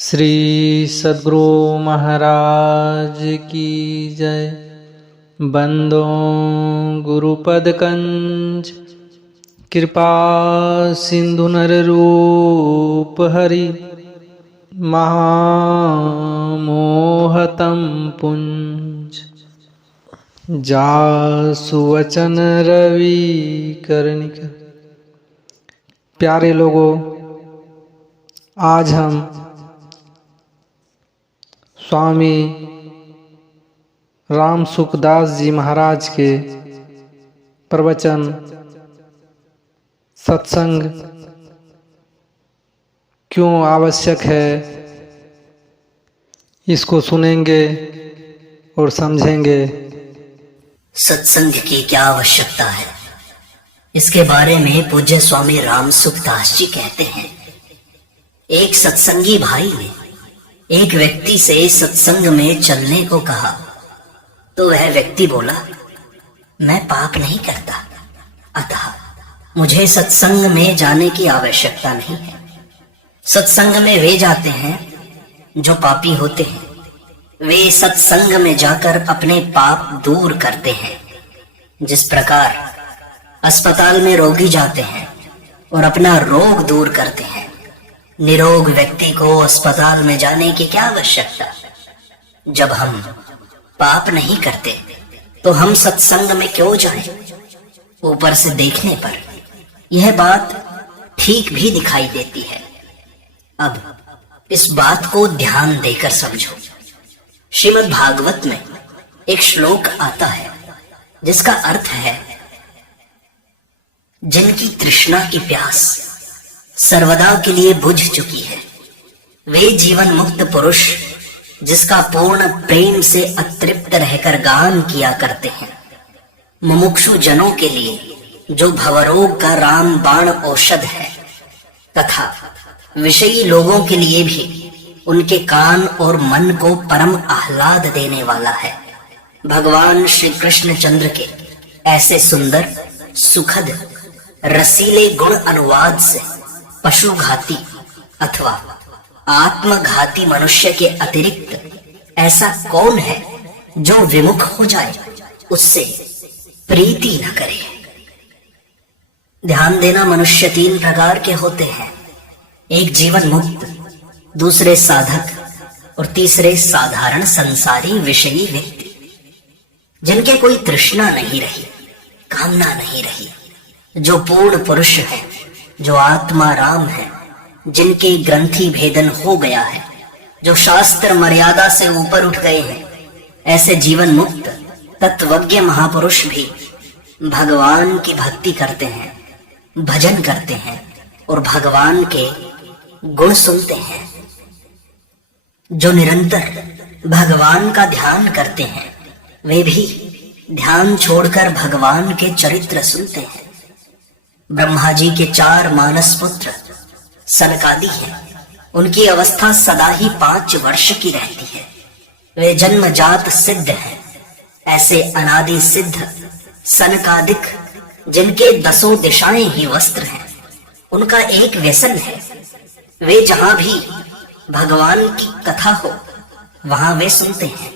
श्री सद्गुरु महाराज की जय। बंदो गुरुपद कंज कृपा सिंधु नर रूप हरि महामोहतम पुंज जासु वचन रवि कर्णिक। प्यारे लोगों, आज हम स्वामी राम सुखदास जी महाराज के प्रवचन सत्संग क्यों आवश्यक है इसको सुनेंगे और समझेंगे। सत्संग की क्या आवश्यकता है, इसके बारे में पूज्य स्वामी राम सुखदास जी कहते हैं। एक सत्संगी भाई ने एक व्यक्ति से सत्संग में चलने को कहा तो वह व्यक्ति बोला, मैं पाप नहीं करता, अतः मुझे सत्संग में जाने की आवश्यकता नहीं है। सत्संग में वे जाते हैं जो पापी होते हैं, वे सत्संग में जाकर अपने पाप दूर करते हैं। जिस प्रकार अस्पताल में रोगी जाते हैं और अपना रोग दूर करते हैं, निरोग व्यक्ति को अस्पताल में जाने की क्या आवश्यकता। जब हम पाप नहीं करते तो हम सत्संग में क्यों जाएं? ऊपर से देखने पर यह बात ठीक भी दिखाई देती है। अब इस बात को ध्यान देकर समझो। श्रीमद् भागवत में एक श्लोक आता है जिसका अर्थ है, जिनकी तृष्णा की प्यास सर्वदा के लिए बुझ चुकी है, वे जीवन मुक्त पुरुष जिसका पूर्ण प्रेम से अतृप्त रहकर गान किया करते हैं। मुमुक्षु जनों के लिए जो भवरोग का राम बाण औषध है, तथा विषयी लोगों के लिए भी उनके कान और मन को परम आह्लाद देने वाला है। भगवान श्री कृष्ण चंद्र के ऐसे सुंदर सुखद रसीले गुण अनुवाद से पशुघाती अथवा आत्मघाती मनुष्य के अतिरिक्त ऐसा कौन है जो विमुख हो जाए, उससे प्रीति न करे। ध्यान देना, मनुष्य तीन प्रकार के होते हैं। एक जीवन मुक्त, दूसरे साधक और तीसरे साधारण संसारी विषयी व्यक्ति, जिनके कोई तृष्णा नहीं रही, कामना नहीं रही, जो पूर्ण पुरुष है, जो आत्मा राम है, जिनके ग्रंथि भेदन हो गया है, जो शास्त्र मर्यादा से ऊपर उठ गए हैं। ऐसे जीवन मुक्त तत्वज्ञ महापुरुष भी भगवान की भक्ति करते हैं, भजन करते हैं और भगवान के गुण सुनते हैं। जो निरंतर भगवान का ध्यान करते हैं, वे भी ध्यान छोड़कर भगवान के चरित्र सुनते हैं। ब्रह्मा जी के 4 मानस पुत्र सनकादि हैं। उनकी अवस्था सदा ही 5 वर्ष की रहती है। वे जन्मजात सिद्ध हैं। ऐसे अनादि सिद्ध सनकादिक, जिनके 10 दिशाएं ही वस्त्र हैं, उनका एक व्यसन है। वे जहां भी भगवान की कथा हो वहां वे सुनते हैं।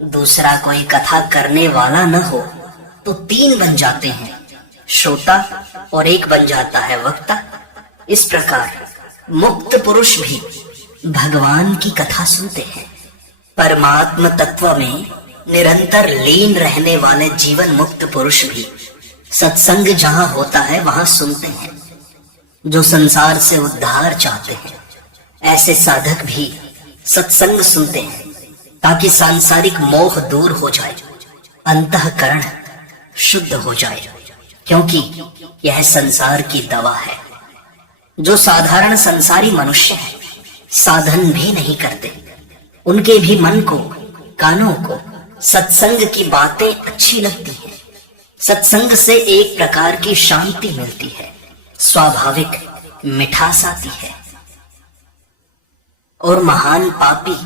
दूसरा कोई कथा करने वाला न हो तो 3 बन जाते हैं, श्रोता, और एक बन जाता है वक्ता। इस प्रकार मुक्त पुरुष भी भगवान की कथा सुनते हैं। परमात्म तत्व में निरंतर लीन रहने वाले जीवन मुक्त पुरुष भी सत्संग जहां होता है वहां सुनते हैं। जो संसार से उद्धार चाहते हैं, ऐसे साधक भी सत्संग सुनते हैं, ताकि सांसारिक मोह दूर हो जाए, अंतःकरण शुद्ध हो जाए, क्योंकि यह संसार की दवा है। जो साधारण संसारी मनुष्य है, साधन भी नहीं करते, उनके भी मन को, कानों को सत्संग की बातें अच्छी लगती हैं। सत्संग से एक प्रकार की शांति मिलती है, स्वाभाविक मिठास आती है। और महान पापी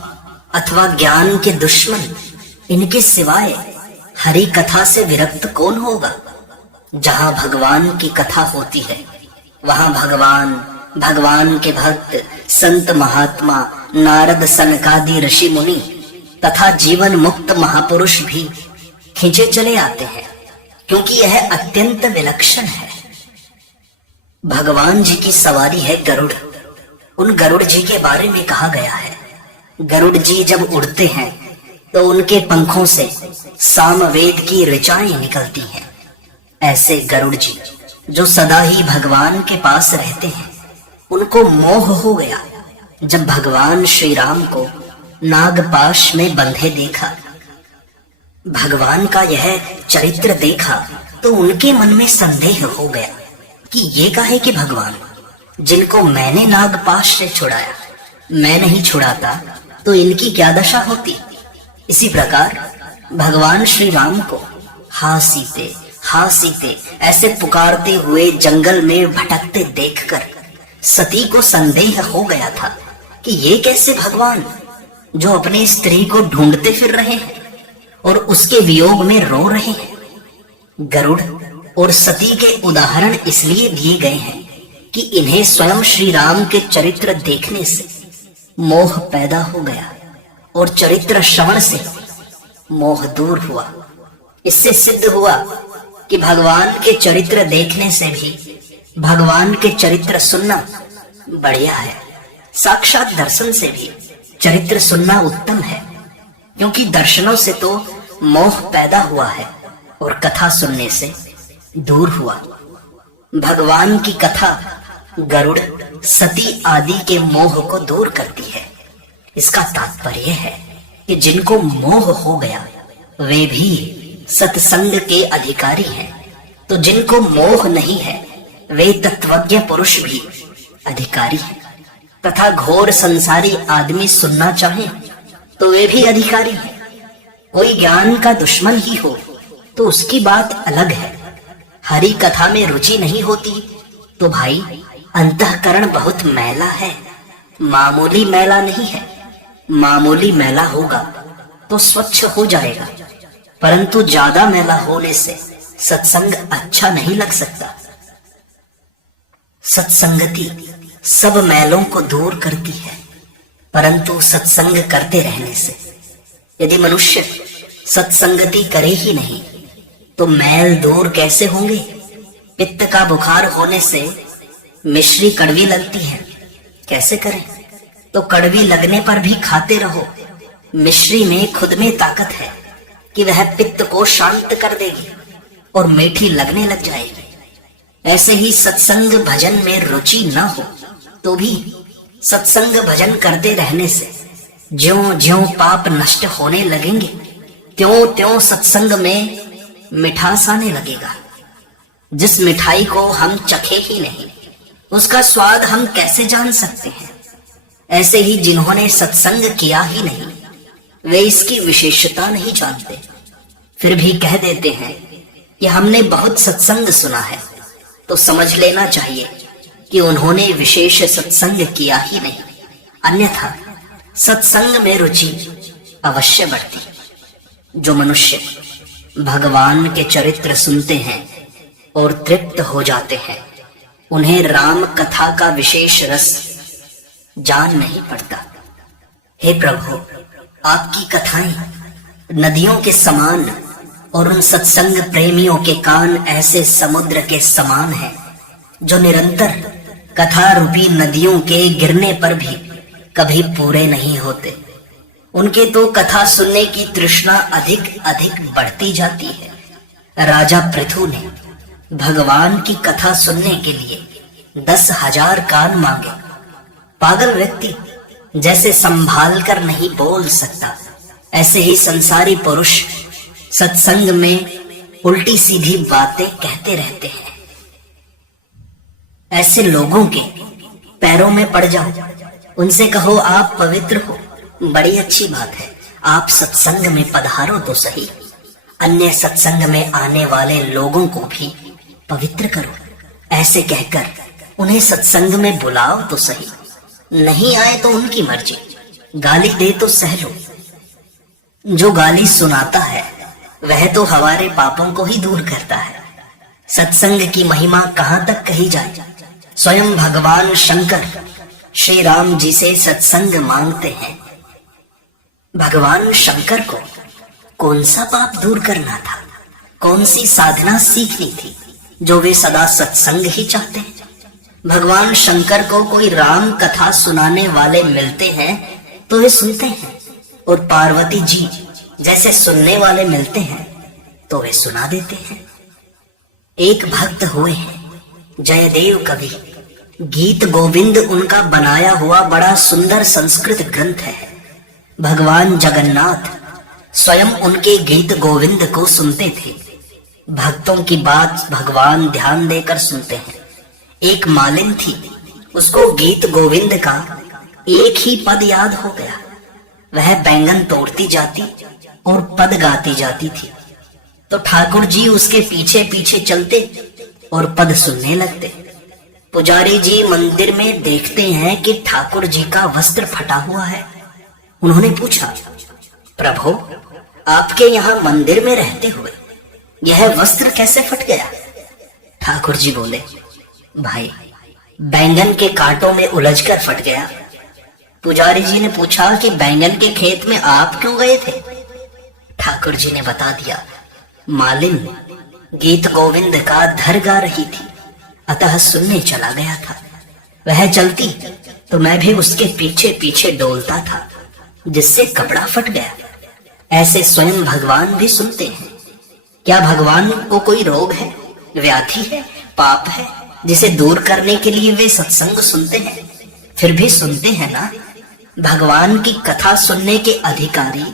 अथवा ज्ञान के दुश्मन, इनके सिवाय हरि कथा से विरक्त कौन होगा। जहां भगवान की कथा होती है वहां भगवान, भगवान के भक्त, संत महात्मा नारद सनकादि ऋषि मुनि तथा जीवन मुक्त महापुरुष भी खींचे चले आते हैं, क्योंकि यह अत्यंत विलक्षण है। भगवान जी की सवारी है गरुड़। उन गरुड़ जी के बारे में कहा गया है, गरुड़ जी जब उड़ते हैं तो उनके पंखों से सामवेद की ऋचाएं निकलती हैं। ऐसे गरुड़ जी जो सदा ही भगवान के पास रहते हैं, उनको मोह हो गया जब भगवान श्री राम को नागपाश में बंधे देखा। भगवान का यह चरित्र देखा तो उनके मन में संदेह हो गया कि ये काहे कि भगवान जिनको मैंने नागपाश से छुड़ाया, मैं नहीं छुड़ाता तो इनकी क्या दशा होती। इसी प्रकार भगवान श्री राम को हाँ सीते ऐसे पुकारते हुए जंगल में भटकते देखकर सती को संदेह हो गया था कि ये कैसे भगवान जो अपनी स्त्री को ढूंढते फिर रहे हैं और उसके वियोग में रो रहे हैं। गरुड़ और सती के उदाहरण इसलिए दिए गए हैं कि इन्हें स्वयं श्री राम के चरित्र देखने से मोह पैदा हो गया और चरित्र श्रवण से मोह दूर हुआ। इससे सिद्ध हुआ कि भगवान के चरित्र देखने से भी भगवान के चरित्र सुनना बढ़िया है। साक्षात दर्शन से भी चरित्र सुनना उत्तम है, क्योंकि दर्शनों से तो मोह पैदा हुआ है और कथा सुनने से दूर हुआ। भगवान की कथा गरुड़ सती आदि के मोह को दूर करती है। इसका तात्पर्य है कि जिनको मोह हो गया वे भी सत्संग के अधिकारी हैं, तो जिनको मोह नहीं है वे तत्वज्ञ पुरुष भी अधिकारी हैं, तथा घोर संसारी आदमी सुनना चाहे तो वे भी अधिकारी हैं। कोई ज्ञान का दुश्मन ही हो तो उसकी बात अलग है। हरि कथा में रुचि नहीं होती तो भाई अंतःकरण बहुत मैला है, मामूली मैला नहीं है। मामूली मैला होगा तो स्वच्छ हो जाएगा, परंतु ज्यादा मैला होने से सत्संग अच्छा नहीं लग सकता। सत्संगति सब मैलों को दूर करती है, परंतु सत्संग करते रहने से यदि मनुष्य सत्संगति करे ही नहीं तो मैल दूर कैसे होंगे। पित्त का बुखार होने से मिश्री कड़वी लगती है, कैसे करें। तो कड़वी लगने पर भी खाते रहो। मिश्री में खुद में ताकत है कि वह पित्त को शांत कर देगी और मीठी लगने लग जाएगी। ऐसे ही सत्संग भजन में रुचि न हो तो भी सत्संग भजन करते रहने से ज्यों ज्यों पाप नष्ट होने लगेंगे त्यों त्यों सत्संग में मिठास आने लगेगा। जिस मिठाई को हम चखे ही नहीं उसका स्वाद हम कैसे जान सकते हैं। ऐसे ही जिन्होंने सत्संग किया ही नहीं वे इसकी विशेषता नहीं जानते, फिर भी कह देते हैं कि हमने बहुत सत्संग सुना है, तो समझ लेना चाहिए कि उन्होंने विशेष सत्संग किया ही नहीं, अन्यथा सत्संग में रुचि अवश्य बढ़ती। जो मनुष्य भगवान के चरित्र सुनते हैं और तृप्त हो जाते हैं, उन्हें राम कथा का विशेष रस जान नहीं पड़ता। हे प्रभु, आपकी कथाएं नदियों के समान और उन सत्संग प्रेमियों के कान ऐसे समुद्र के समान हैं जो निरंतर कथा रूपी नदियों के गिरने पर भी कभी पूरे नहीं होते। उनके तो कथा सुनने की तृष्णा अधिक अधिक बढ़ती जाती है। राजा पृथु ने भगवान की कथा सुनने के लिए 10,000 कान मांगे। पागल व्यक्ति जैसे संभाल कर नहीं बोल सकता, ऐसे ही संसारी पुरुष सत्संग में उल्टी सीधी बातें कहते रहते हैं। ऐसे लोगों के पैरों में पड़ जाओ, उनसे कहो आप पवित्र हो, बड़ी अच्छी बात है, आप सत्संग में पधारो तो सही। अन्य सत्संग में आने वाले लोगों को भी पवित्र करो, ऐसे कहकर उन्हें सत्संग में बुलाओ तो सही। नहीं आए तो उनकी मर्जी, गाली दे तो सह लो। जो गाली सुनाता है वह तो हमारे पापों को ही दूर करता है। सत्संग की महिमा कहां तक कही जाए। स्वयं भगवान शंकर श्री राम जी से सत्संग मांगते हैं। भगवान शंकर को कौन सा पाप दूर करना था, कौन सी साधना सीखनी थी जो वे सदा सत्संग ही चाहते हैं। भगवान शंकर को कोई राम कथा सुनाने वाले मिलते हैं तो वे सुनते हैं, और पार्वती जी जैसे सुनने वाले मिलते हैं तो वे सुना देते हैं। एक भक्त हुए हैं जयदेव कवि, गीत गोविंद उनका बनाया हुआ बड़ा सुंदर संस्कृत ग्रंथ है। भगवान जगन्नाथ स्वयं उनके गीत गोविंद को सुनते थे। भक्तों की बात भगवान ध्यान देकर सुनते हैं। एक मालिन थी, उसको गीत गोविंद का एक ही पद याद हो गया। वह बैंगन तोड़ती जाती और पद गाती जाती थी, तो ठाकुर जी उसके पीछे पीछे चलते और पद सुनने लगते। पुजारी जी मंदिर में देखते हैं कि ठाकुर जी का वस्त्र फटा हुआ है। उन्होंने पूछा, प्रभु आपके यहाँ मंदिर में रहते हुए यह वस्त्र कैसे फट गया? ठाकुर जी बोले, भाई बैंगन के कांटों में उलझकर फट गया। पुजारी जी ने पूछा कि बैंगन के खेत में आप क्यों गए थे? ठाकुर जी ने बता दिया, मालिन गीत गोविंद का धर गा रही थी, अतः सुनने चला गया था। वह चलती तो मैं भी उसके पीछे पीछे डोलता था, जिससे कपड़ा फट गया। ऐसे स्वयं भगवान भी सुनते हैं। क्या भगवान को कोई रोग है, व्याधि है, पाप है, जिसे दूर करने के लिए वे सत्संग सुनते हैं? फिर भी सुनते हैं ना। भगवान की कथा सुनने के अधिकारी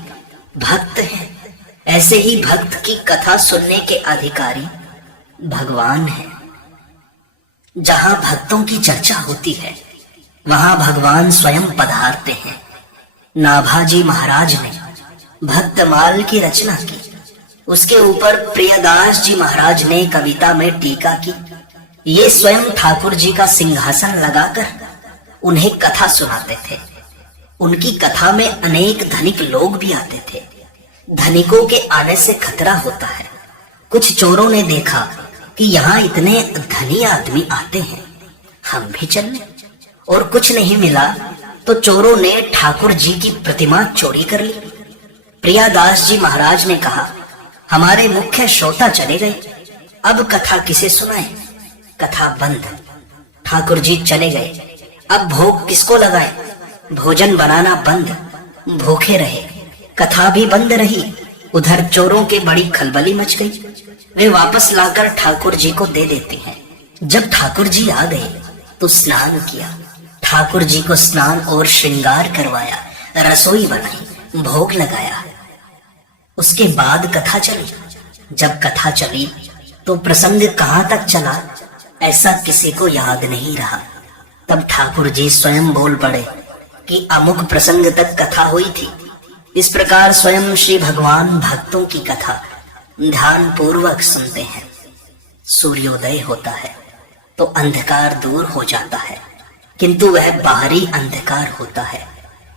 भक्त हैं। ऐसे ही भक्त की कथा सुनने के अधिकारी भगवान हैं। जहां भक्तों की चर्चा होती है वहां भगवान स्वयं पधारते हैं। नाभाजी महाराज ने भक्तमाल की रचना की, उसके ऊपर प्रियदास जी महाराज ने कविता में टीका की। ये स्वयं ठाकुर जी का सिंहासन लगाकर उन्हें कथा सुनाते थे। उनकी कथा में अनेक धनिक लोग भी आते थे। धनिकों के आने से खतरा होता है। कुछ चोरों ने देखा कि यहाँ इतने धनी आदमी आते हैं, हम भी चलें, और कुछ नहीं मिला तो चोरों ने ठाकुर जी की प्रतिमा चोरी कर ली। प्रियादास जी महाराज ने कहा, हमारे मुख्य श्रोता चले गए, अब कथा किसे सुनाए? कथा बंद। ठाकुर जी चले गए, अब भोग किसको लगाए? भोजन बनाना बंद। भूखे रहे, कथा भी बंद रही। उधर चोरों के बड़ी खलबली मच गई। वे वापस लाकर ठाकुर जी को दे देते हैं। जब ठाकुर जी आ गए तो स्नान किया, ठाकुर जी को स्नान और श्रृंगार करवाया, रसोई बनाई, भोग लगाया। उसके बाद कथा चली। जब कथा चली तो प्रसंग कहाँ तक चला ऐसा किसी को याद नहीं रहा। तब ठाकुर जी स्वयं बोल पड़े कि अमुक प्रसंग तक कथा हुई थी। इस प्रकार स्वयं श्री भगवान भक्तों की कथा ध्यान पूर्वक सुनते हैं। सूर्योदय होता है तो अंधकार दूर हो जाता है, किंतु वह बाहरी अंधकार होता है।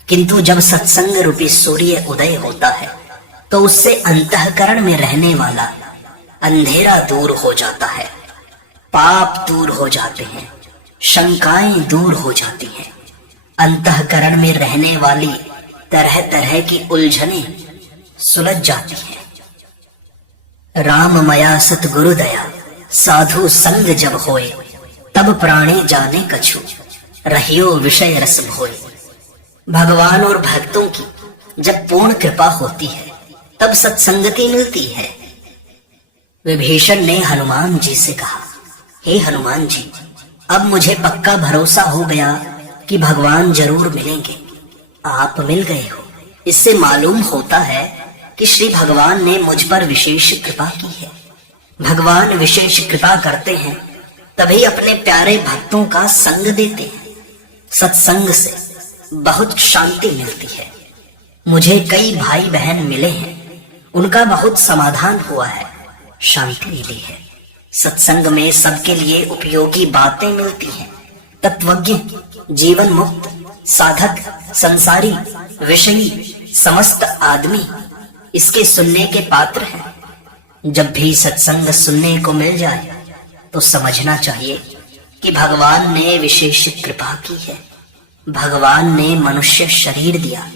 किंतु जब सत्संग रूपी सूर्य उदय होता है तो उससे अंतःकरण में रहने वाला अंधेरा दूर हो जाता है, पाप दूर हो जाते हैं, शंकाएं दूर हो जाती हैं। अंतःकरण में रहने वाली तरह तरह की उलझने सुलझ जाती हैं। राम मया सतगुरु दया साधु संग जब होए, तब प्राणे जाने कछु रहियो विषय रस भोए। भगवान और भक्तों की जब पूर्ण कृपा होती है तब सत्संगति मिलती है। विभीषण ने हनुमान जी से कहा, हे हनुमान जी, अब मुझे पक्का भरोसा हो गया कि भगवान जरूर मिलेंगे। आप मिल गए हो, इससे मालूम होता है कि श्री भगवान ने मुझ पर विशेष कृपा की है। भगवान विशेष कृपा करते हैं तभी अपने प्यारे भक्तों का संग देते हैं। सत्संग से बहुत शांति मिलती है। मुझे कई भाई बहन मिले हैं, उनका बहुत समाधान हुआ है, शांति मिली है। सत्संग में सबके लिए उपयोगी बातें मिलती हैं। तत्वज्ञ, जीवन मुक्त, साधक, संसारी, विषयी समस्त आदमी इसके सुनने के पात्र हैं। जब भी सत्संग सुनने को मिल जाए तो समझना चाहिए कि भगवान ने विशेष कृपा की है। भगवान ने मनुष्य शरीर दिया,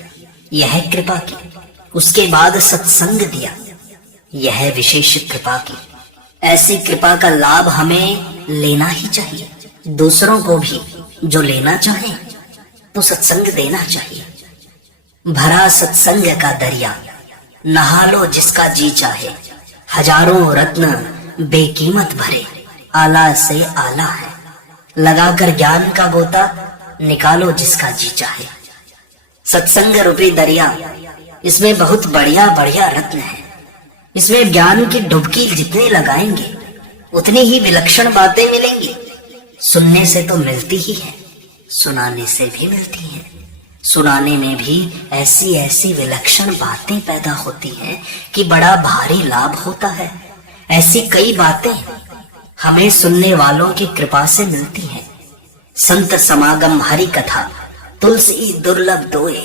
यह कृपा की। उसके बाद सत्संग दिया, यह विशेष कृपा की। ऐसी कृपा का लाभ हमें लेना ही चाहिए। दूसरों को भी जो लेना चाहे तो सत्संग देना चाहिए। भरा सत्संग का दरिया, नहा लो जिसका जी चाहे। हजारों रत्न बेकीमत भरे, आला से आला है। लगाकर ज्ञान का गोता, निकालो जिसका जी चाहे। सत्संग रूपी दरिया, इसमें बहुत बढ़िया बढ़िया रत्न है। इसमें ज्ञान की डुबकी जितने लगाएंगे उतनी ही विलक्षण बातें मिलेंगी। सुनने से तो मिलती ही है, सुनाने से भी मिलती हैं। सुनाने में भी ऐसी ऐसी विलक्षण बातें पैदा होती हैं कि बड़ा भारी लाभ होता है। ऐसी कई बातें हमें सुनने वालों की कृपा से मिलती हैं। संत समागम हरि कथा, तुलसी दुर्लभ दोए।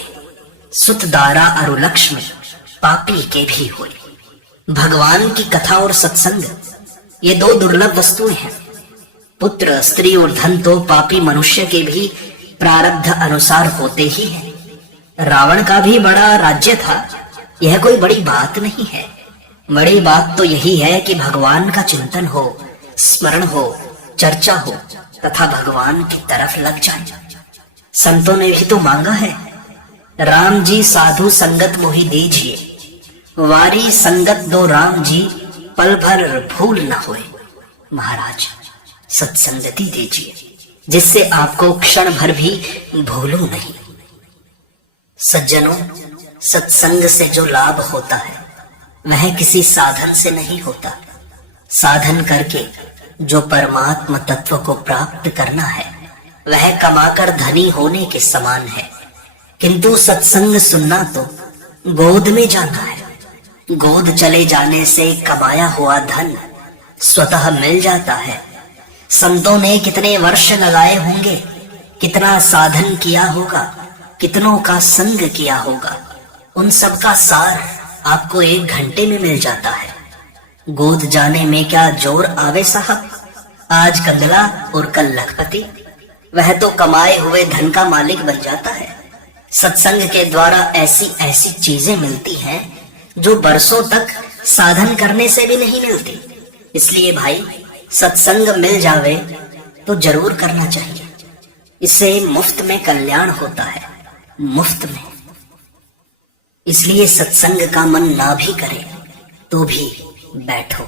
सुत दारा अरु लक्ष्मी, पापी के भी होए। भगवान की कथा और सत्संग, ये दो दुर्लभ वस्तुएं हैं। पुत्र, स्त्री और धन तो पापी मनुष्य के भी प्रारब्ध अनुसार होते ही हैं। रावण का भी बड़ा राज्य था, यह कोई बड़ी बात नहीं है। बड़ी बात तो यही है कि भगवान का चिंतन हो, स्मरण हो, चर्चा हो तथा भगवान की तरफ लग जाए। संतों ने भी तो मांगा है, राम जी साधु संगत मोहि दीजिए। वारी संगत दो राम जी, पल भर भूल न होए। महाराज सत्संगति दीजिए, जिससे आपको क्षण भर भी भूलूं नहीं। सज्जनों, सत्संग से जो लाभ होता है वह किसी साधन से नहीं होता। साधन करके जो परमात्म तत्व को प्राप्त करना है वह कमाकर धनी होने के समान है। किंतु सत्संग सुनना तो गोद में जाना है। गोद चले जाने से कमाया हुआ धन स्वतः मिल जाता है। संतों ने कितने वर्ष लगाए होंगे, कितना साधन किया होगा, कितनों का संग किया होगा, उन सब का सार आपको 1 घंटे में मिल जाता है। गोद जाने में क्या जोर आवे साहब। आज कंगला और कल लखपति, वह तो कमाए हुए धन का मालिक बन जाता है। सत्संग के द्वारा ऐसी ऐसी चीजें मिलती हैं जो बरसों तक साधन करने से भी नहीं मिलती। इसलिए भाई, सत्संग मिल जावे तो जरूर करना चाहिए। इससे मुफ्त में कल्याण होता है, मुफ्त में। इसलिए सत्संग का मन ना भी करे तो भी बैठो।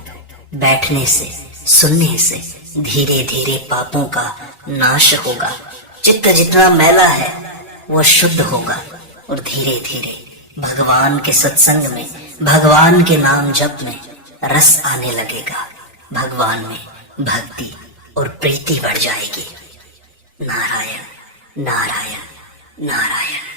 बैठने से, सुनने से धीरे धीरे पापों का नाश होगा। चित्त जितना मैला है वह शुद्ध होगा और धीरे धीरे भगवान के सत्संग में, भगवान के नाम जप में रस आने लगेगा। भगवान में भक्ति और प्रीति बढ़ जाएगी। नारायण नारायण नारायण।